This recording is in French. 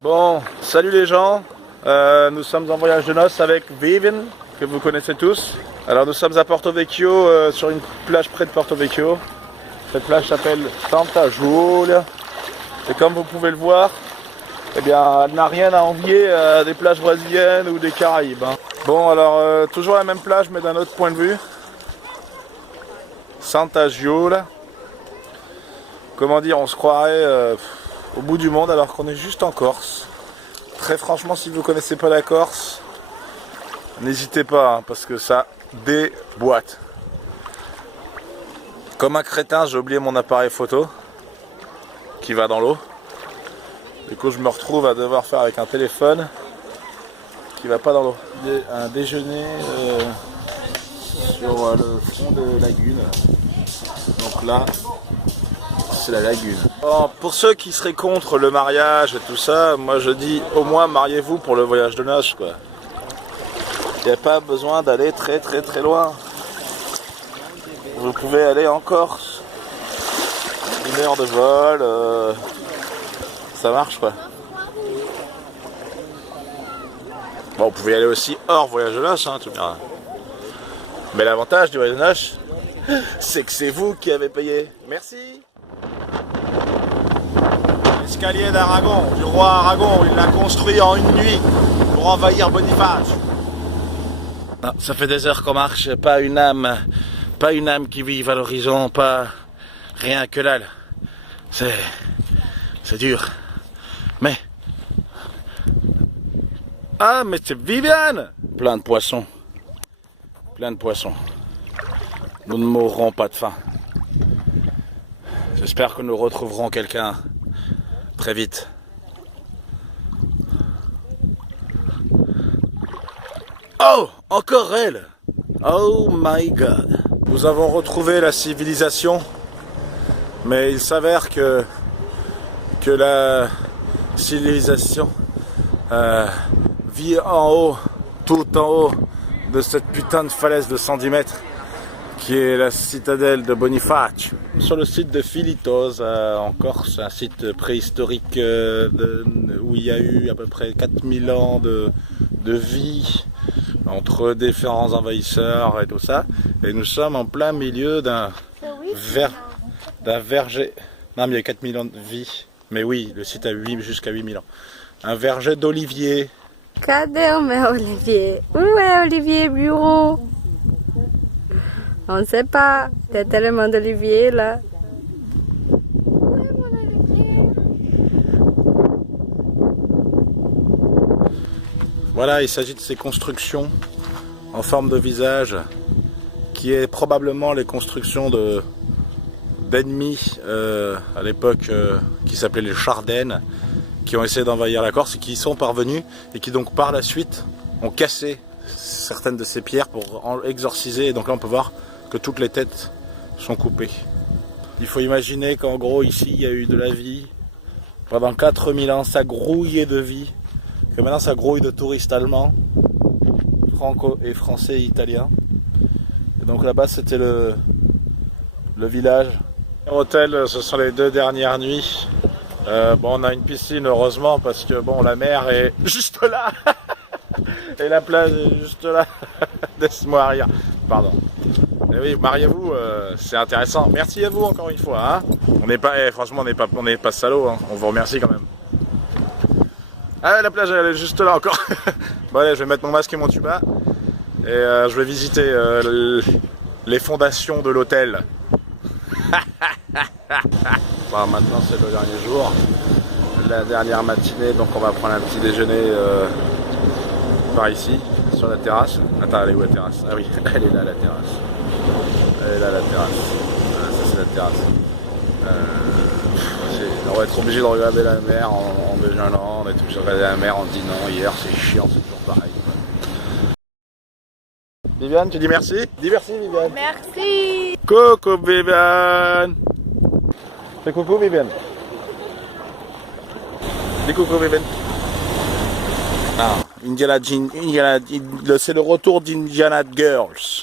Bon, salut les gens, nous sommes en voyage de noces avec Vivian, que vous connaissez tous. Alors nous sommes à Porto Vecchio, sur une plage près de Porto Vecchio. Cette plage s'appelle Santa Giulia. Et comme vous pouvez le voir, eh bien, elle n'a rien à envier des plages brésiliennes ou des Caraïbes. Hein. Bon, alors toujours la même plage mais d'un autre point de vue. Santa Giulia. Comment dire, on se croirait au bout du monde alors qu'on est juste en Corse. Très franchement, si vous ne connaissez pas la Corse, n'hésitez pas hein, parce que ça déboîte. Comme un crétin, j'ai oublié mon appareil photo qui va dans l'eau. Du coup, je me retrouve à devoir faire avec un téléphone qui va pas dans l'eau. Un déjeuner sur le fond de lagune. Donc là, c'est la lagune. Bon, pour ceux qui seraient contre le mariage et tout ça, moi je dis au moins mariez-vous pour le voyage de noces quoi. Il n'y a pas besoin d'aller très loin. Vous pouvez aller en Corse. 1 heure de vol, ça marche quoi. Bon, vous pouvez y aller aussi hors voyage de noces, hein, tout bien. Mais l'avantage du voyage de noces, c'est que c'est vous qui avez payé. Merci. L'escalier d'Aragon, du roi Aragon, il l'a construit en une nuit pour envahir Boniface. Ah, ça fait des heures qu'on marche, pas une âme qui vive à l'horizon, pas rien que dalle. C'est dur. Mais ah, mais c'est Viviane. Plein de poissons. Plein de poissons. Nous ne mourrons pas de faim. J'espère que nous retrouverons quelqu'un très vite. Oh, encore elle. Oh my god. Nous avons retrouvé la civilisation, mais il s'avère que la civilisation vit en haut, tout en haut de cette putain de falaise de 110 mètres qui est la citadelle de Boniface. Sur le site de Philitos en Corse, un site préhistorique où il y a eu à peu près 4000 ans de vie entre différents envahisseurs et tout ça. Et nous sommes en plein milieu d'un verger. Non mais il y a 4000 ans de vie. Mais oui, le site a jusqu'à 8000 ans. Un verger d'olivier. Cadê o meu Olivier? Où est Olivier Bureau? On ne sait pas. Il y a tellement d'oliviers là. Où est mon Olivier? Voilà, il s'agit de ces constructions en forme de visage qui est probablement les constructions d'ennemis à l'époque qui s'appelaient les Chardènes, qui ont essayé d'envahir la Corse et qui y sont parvenus et qui donc par la suite ont cassé certaines de ces pierres pour exorciser. Et donc là on peut voir que toutes les têtes sont coupées. Il faut imaginer qu'en gros ici il y a eu de la vie pendant 4000 ans, ça grouillait de vie, que maintenant ça grouille de touristes allemands, franco et français et italiens. Et donc là-bas c'était le village. Hôtel, ce sont les 2 dernières nuits. Bon, on a une piscine heureusement parce que bon, la mer est juste là et la plage est juste là. Laisse-moi rire. Pardon. Mais oui, mariez-vous, c'est intéressant. Merci à vous encore une fois. Hein, on n'est pas, franchement, on n'est pas salauds. Hein, on vous remercie quand même. Ah, la plage elle est juste là encore. Bon allez, je vais mettre mon masque et mon tuba et je vais visiter les fondations de l'hôtel. Bon, maintenant c'est le dernier jour, la dernière matinée, donc on va prendre un petit déjeuner par ici, sur la terrasse. Attends, elle est où la terrasse? Ah oui, elle est là la terrasse. Elle est là la terrasse. Ah, ça c'est la terrasse. On va être obligé de regarder la mer en déjeunant, on est obligé de regarder la mer en dînant. Hier c'est chiant, c'est toujours pareil. Viviane, tu dis merci? Dis merci Viviane. Merci. Coucou Viviane. Fais coucou Viviane. Dis coucou Viviane. Ah, c'est le retour d'Indiana Girls.